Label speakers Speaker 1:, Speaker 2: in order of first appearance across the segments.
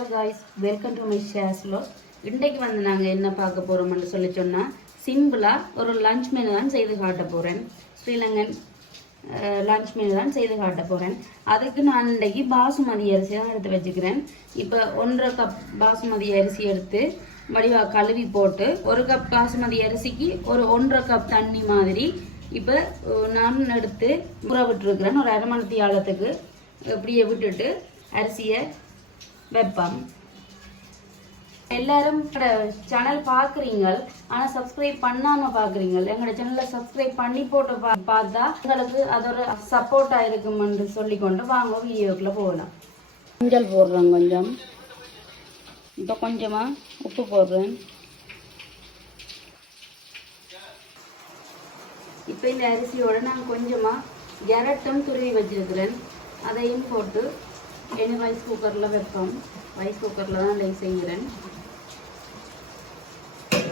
Speaker 1: Hello guys welcome to my ஷேஸ்லோ இன்றைக்கு வந்து நாங்கள் என்ன பார்க்க போகிறோம்னு சொல்லி சொன்னால் சிம்பிளாக ஒரு லஞ்ச் மெனு தான் செய்து காட்ட போகிறேன் ஸ்ரீலங்கன் லஞ்ச் மெனு தான் செய்து காட்ட போகிறேன் அதுக்கு நான் இன்றைக்கு பாசுமதி அரிசி தான் எடுத்து வச்சுக்கிறேன். இப்போ ஒன்றரை கப் பாசுமதி அரிசி எடுத்து வடிவா கழுவி போட்டு ஒரு கப் பாசுமதி அரிசிக்கு ஒரு ஒன்றரை கப் தண்ணி மாதிரி இப்போ நான் எடுத்து ஊற விட்டுருக்குறேன். ஒரு அரை மணி தியாலத்துக்கு இப்படியே விட்டுட்டு அரிசியை வெப்பம். எல்லாரும் சேனல் பார்க்குறீங்க ஆனால் சப்ஸ்கிரைப் பண்ணாமல் பார்க்குறீங்க எங்களோட சேனலை சப்ஸ்கிரைப் பண்ணி போட்டு பா பார்த்தா உங்களுக்கு அது ஒரு சப்போர்ட்டாக இருக்குமென்று சொல்லி கொண்டு வாங்க வீடியோக்குள்ளே போகலாம். மஞ்சள் போடுறேன் கொஞ்சம். இப்போ கொஞ்சமாக உப்பு போடுறேன். இப்போ இந்த அரிசியோட நான் கொஞ்சமாக கெரட்டும் துருவி வச்சிருக்கிறேன். அதையும் போட்டு என்ன ரைஸ் குக்கரில் வைப்போம்? ரைஸ் குக்கரில் தான் அதை செய்கிறேன்.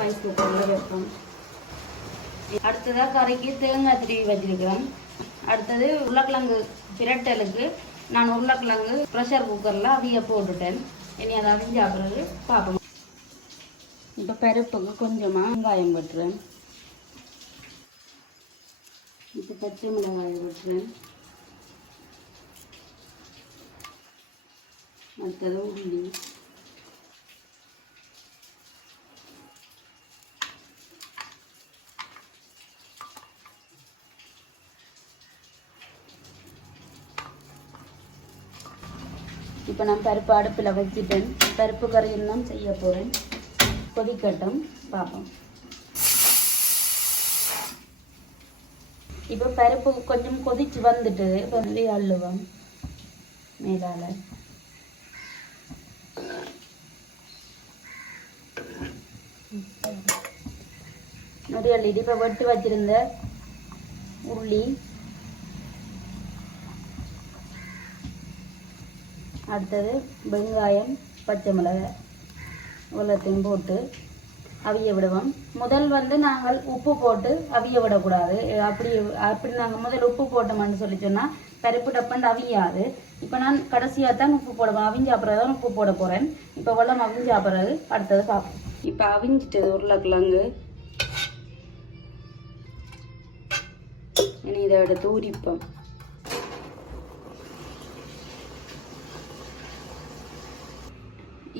Speaker 1: ரைஸ் குக்கரில் வைப்போம். அடுத்ததாக கறிக்கு தேங்காய் திருவி வச்சிருக்கிறேன் அடுத்தது உருளைக்கிழங்கு பிரட்டலுக்கு நான் உருளைக்கிழங்கு ப்ரெஷர் குக்கரில் அவிய போட்டுட்டேன். இனி அதை அவிஞ்ச பிறகு பார்ப்போம். இப்போ பருப்புக்கு கொஞ்சமாக வெங்காயம் வெட்டுறேன். இப்போ பச்சை மிளகாயை வெட்டுறேன். அடுத்தது உள்ளி இப்போ நான் பருப்பு அடுப்பில் வச்சுட்டேன். பருப்பு கறியும் தான் செய்ய போகிறேன் கொதிக்கட்டும். பார்ப்போம் இப்போ பருப்பு கொஞ்சம் கொதிச்சு வந்துட்டு இப்போ அள்ளுவோம். மேலால். நொடியல் இப்போ வெட்டு வச்சிருந்த உள்ளி அடுத்தது வெங்காயம் பச்சை மிளகாய் இவ்வளோத்தையும் போட்டு அவிய விடுவோம். முதல் வந்து நாங்கள் உப்பு போட்டு அவிய விடக்கூடாது. அப்படி அப்படி நாங்கள் முதல் உப்பு போட்டோம்னு சொல்லி சொன்னால் பருப்பு டப்பன் அவியாது. இப்போ நான் கடைசியாக தான் உப்பு போடுவேன் அவிஞ்ச அப்புறம் தான் உப்பு போட போகிறேன் இப்போ வெள்ளம் அவிஞ்ச அப்புறம் அடுத்தது பார்ப்போம் இப்போ அவிஞ்சிட்டது உருளைக்கிழங்கு. இதை எடுத்து உரிப்போம்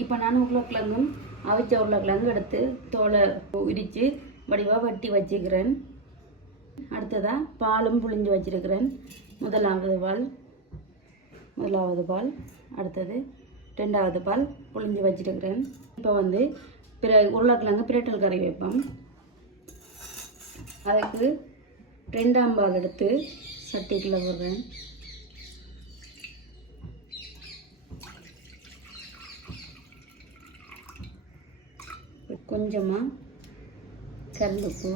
Speaker 1: இப்போ நான் உருளைக்கிழங்கும் அவிச்ச உருளைக்கிழங்கு எடுத்து தோலை உரித்து வடிவாக வட்டி வச்சுக்கிறேன் அடுத்ததாக பாலும் புளிஞ்சு வச்சிருக்கிறேன் முதலாவது பால் முதலாவது பால் அடுத்தது ரெண்டாவது பால் புளிஞ்சு வச்சுருக்கிறேன் இப்போ வந்து பிற உருளைக்கிழங்கு பிரட்டல் கறி வைப்போம் அதுக்கு ரெண்டாம் பால் எடுத்து சட்டிக்குள்ளே போடுறேன். கொஞ்சமாக கருந்துப்பூ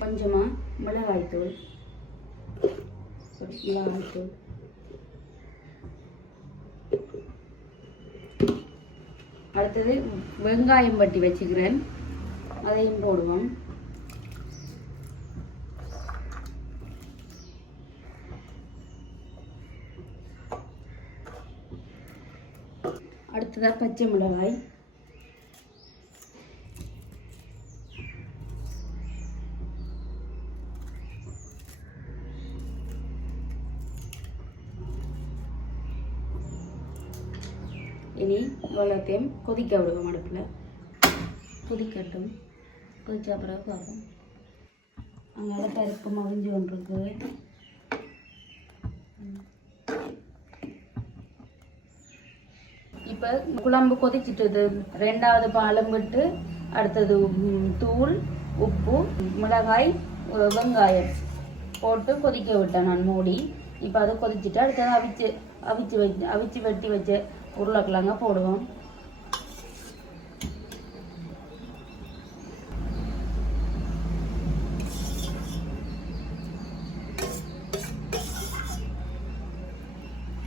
Speaker 1: கொஞ்சமாக மிளகாய்த்தூள். மிளகாய்த்தூள். அடுத்தது வெங்காயம் பட்டி வச்சுக்கிறேன். அதையும் போடுவோம். அடுத்ததாக பச்சை மிளகாய். இனி இவ்வளோத்தையும் கொதிக்க விடுவோம் அடுப்பில். கொதிக்கட்டும். கொதிச்ச பிறகு பார்ப்போம். அங்கே பருப்பு மகிஞ்சு கொண்டிருக்கு. இப்போ குழம்பு கொதிச்சிட்டது. ரெண்டாவது பாலம் விட்டு அடுத்தது தூள் உப்பு மிளகாய் வெங்காயம் போட்டு கொதிக்க விட்டேன் நான் மூடி. இப்போ அதை கொதிச்சுட்டு அடுத்தது அவிச்சு அவிச்சு வச்சு அவிச்சு வெட்டி வச்ச உருளைக்கிழங்க போடுவோம்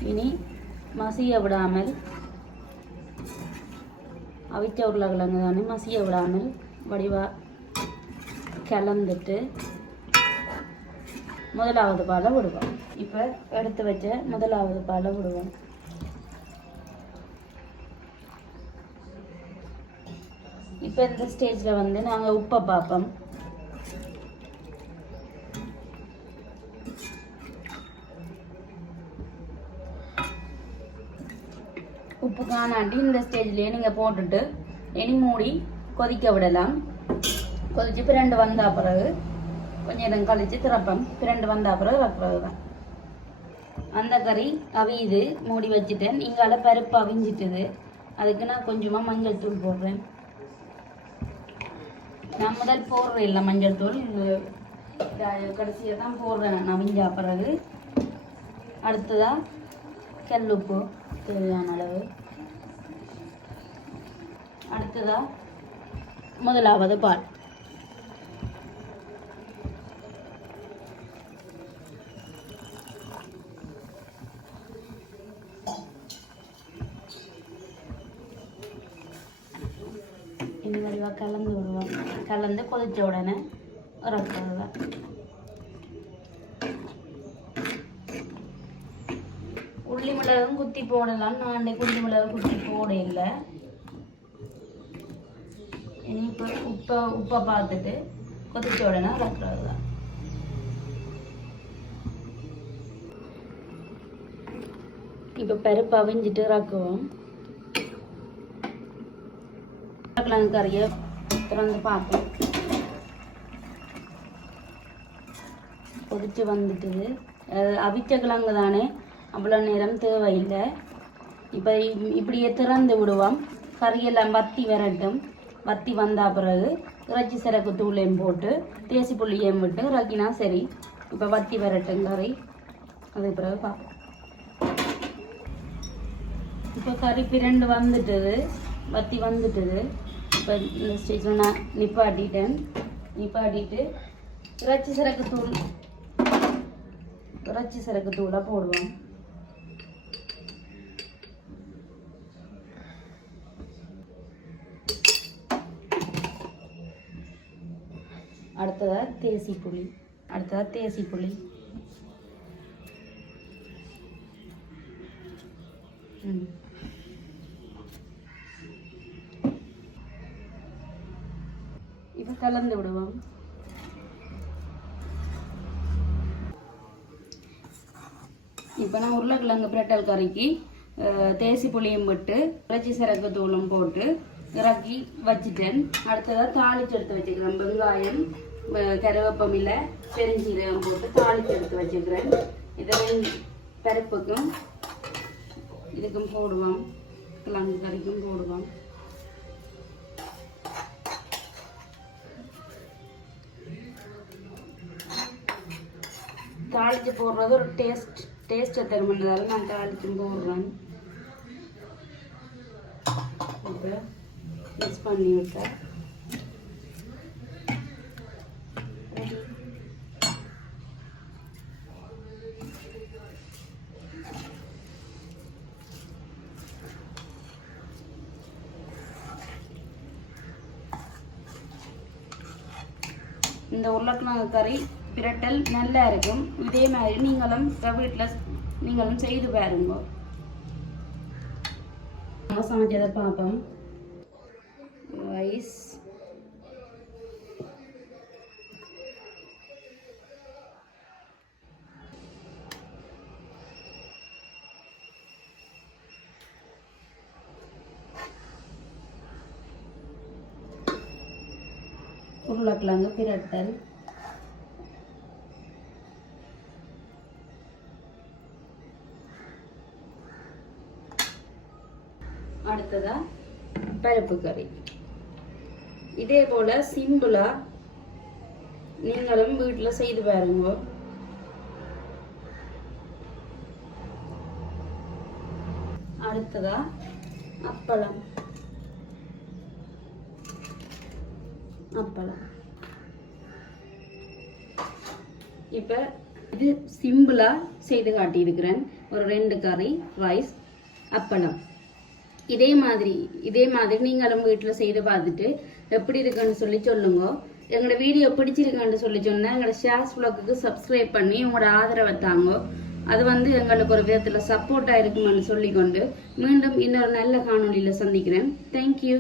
Speaker 1: இனி மசிய விடாமல் அவிச்ச உருளைக்கிழங்கு தானே மசிய விடாமல் வடிவாக கலந்துட்டு. முதலாவது பாலை விடுவோம். இப்போ எடுத்து வச்ச முதலாவது பாலை விடுவோம். இப்போ இந்த ஸ்டேஜில் வந்து நாங்கள் உப்பை பார்ப்போம். உப்பு காணாண்டி இந்த ஸ்டேஜ்லேயே நீங்கள் போட்டுட்டு இனி மூடி கொதிக்க விடலாம். கொதிச்சு பிரண்டு வந்தால் பிறகு கொஞ்சம் நேரம் கழித்து திறப்போம். பிரண்டு வந்தா பிறகு வைக்கிறது தான் அந்த கறி அவியுது மூடி வச்சுட்டேன். இங்கால பருப்பு அவிஞ்சிட்டுது. அதுக்கு நான் கொஞ்சமாக மஞ்சள் தூள் போடுறேன். நான் முதல் போடுறேன் இல்லை மஞ்சள் தூள். கடைசியாக தான் போடுறேன் நான். அவிஞ்சா பிறகு அடுத்ததாக கல்லுப்பு. தேவையான அளவு. அடுத்ததா முதலாவது பால். இந்த மாதிரி கலந்து விடுவோம். கலந்து கொதிச்ச உடனே இறக்குறது தான் உள்ளி மிளகும் குத்தி போடலாம். நான் அன்னைக்கு உள்ளி மிளகு குத்தி போட இல்லை இனி இப்போ உப்பை உப்பை பார்த்துட்டு கொதிச்ச உடனே இறக்குறது தான் இப்போ பருப்பு அவிஞ்சிட்டு இறக்குவோம் உருளைக்கிழங்கு கறியை திறந்து பார்ப்போம். கொதிச்சு வந்துட்டுது. அவிச்ச கிழங்கு தானே. அவ்வளோ நேரம் தேவையில்லை. இப்போ இப்படியே திறந்து விடுவோம். கறியெல்லாம் வத்தி வரட்டும். வத்தி வந்தால் பிறகு இறைச்சி சிறகு தூளையும் போட்டு தேசி புள்ளியையும் விட்டு இறக்கினா சரி. இப்போ வத்தி வரட்டும் கறி. அதுக்கு பிறகு பார்ப்போம். இப்போ கறி பிரண்டு வந்துட்டுது. வத்தி வந்துட்டுது. இப்போ இந்த ஸ்டேஜில் நான் நிப்பாட்டிட்டேன். நிப்பாட்டிட்டு இறைச்சி சிறகு தூள் இறைச்சி சிறகு தூளை போடுவோம் அடுத்ததாக தேசி புளி அடுத்ததாக தேசி புளி ம். இப்போ கலந்து விடுவோம். இப்போ நான் உருளைக்கிழங்கு பிரட்டல் கறிக்கு தேசி புளியும் விட்டு இறைச்சி சிறகு தூளும் போட்டு இறக்கி வச்சிட்டேன். அடுத்ததாக தாளிச்சு எடுத்து வச்சுக்கிறேன் வெங்காயம் கருவேப்பமில்லை பெருஞ்சீரகம் போட்டு தாளிச்சு எடுத்து வச்சுக்கிறேன். இதை பருப்புக்கும் இதுக்கும் போடுவோம். கிழங்கு கறிக்கும் போடுவோம். தாளிச்சு போடுறது ஒரு டேஸ்ட் டேஸ்ட்டை தருமன்றதால நான் தாளிச்சும் போடுறேன். இப்போ மிக்ஸ் பண்ணி விட்டேன் இந்த உருளைக்கிழங்கு கறி பிரட்டல் நல்லா இருக்கும். இதே மாதிரி நீங்களும் வீட்டில் நீங்களும் செய்து பாருங்க. சமைச்சதை பார்ப்போம். ரைஸ் உருளைக்கிழங்கு பிரட்டல். அடுத்ததா பருப்பு கறி. இதே போல சிம்பிளா நீங்களும் வீட்டுல செய்து பாருங்க. அடுத்ததா அப்பளம். அப்பளம். இப்போ இது சிம்பிளாக செய்து காட்டியிருக்கிறேன். ஒரு ரெண்டு கறி ரைஸ் அப்பளம். இதே மாதிரி இதே மாதிரி நீங்களும் வீட்டில் செய்து பார்த்துட்டு எப்படி இருக்குன்னு சொல்லி சொல்லுங்க. எங்களோட வீடியோ பிடிச்சிருக்குன்னு சொல்லி சொன்னால் எங்களோட ஷேர்ஸ் vlog-க்கு சப்ஸ்கிரைப் பண்ணி உங்களோட ஆதரவை தாங்க. அது வந்து எங்களுக்கு ஒரு விதத்தில் சப்போர்ட்டாக இருக்குமென்னு சொல்லிக்கொண்டு மீண்டும் இன்னொரு நல்ல காணொளியில் சந்திக்கிறேன். தேங்க்யூ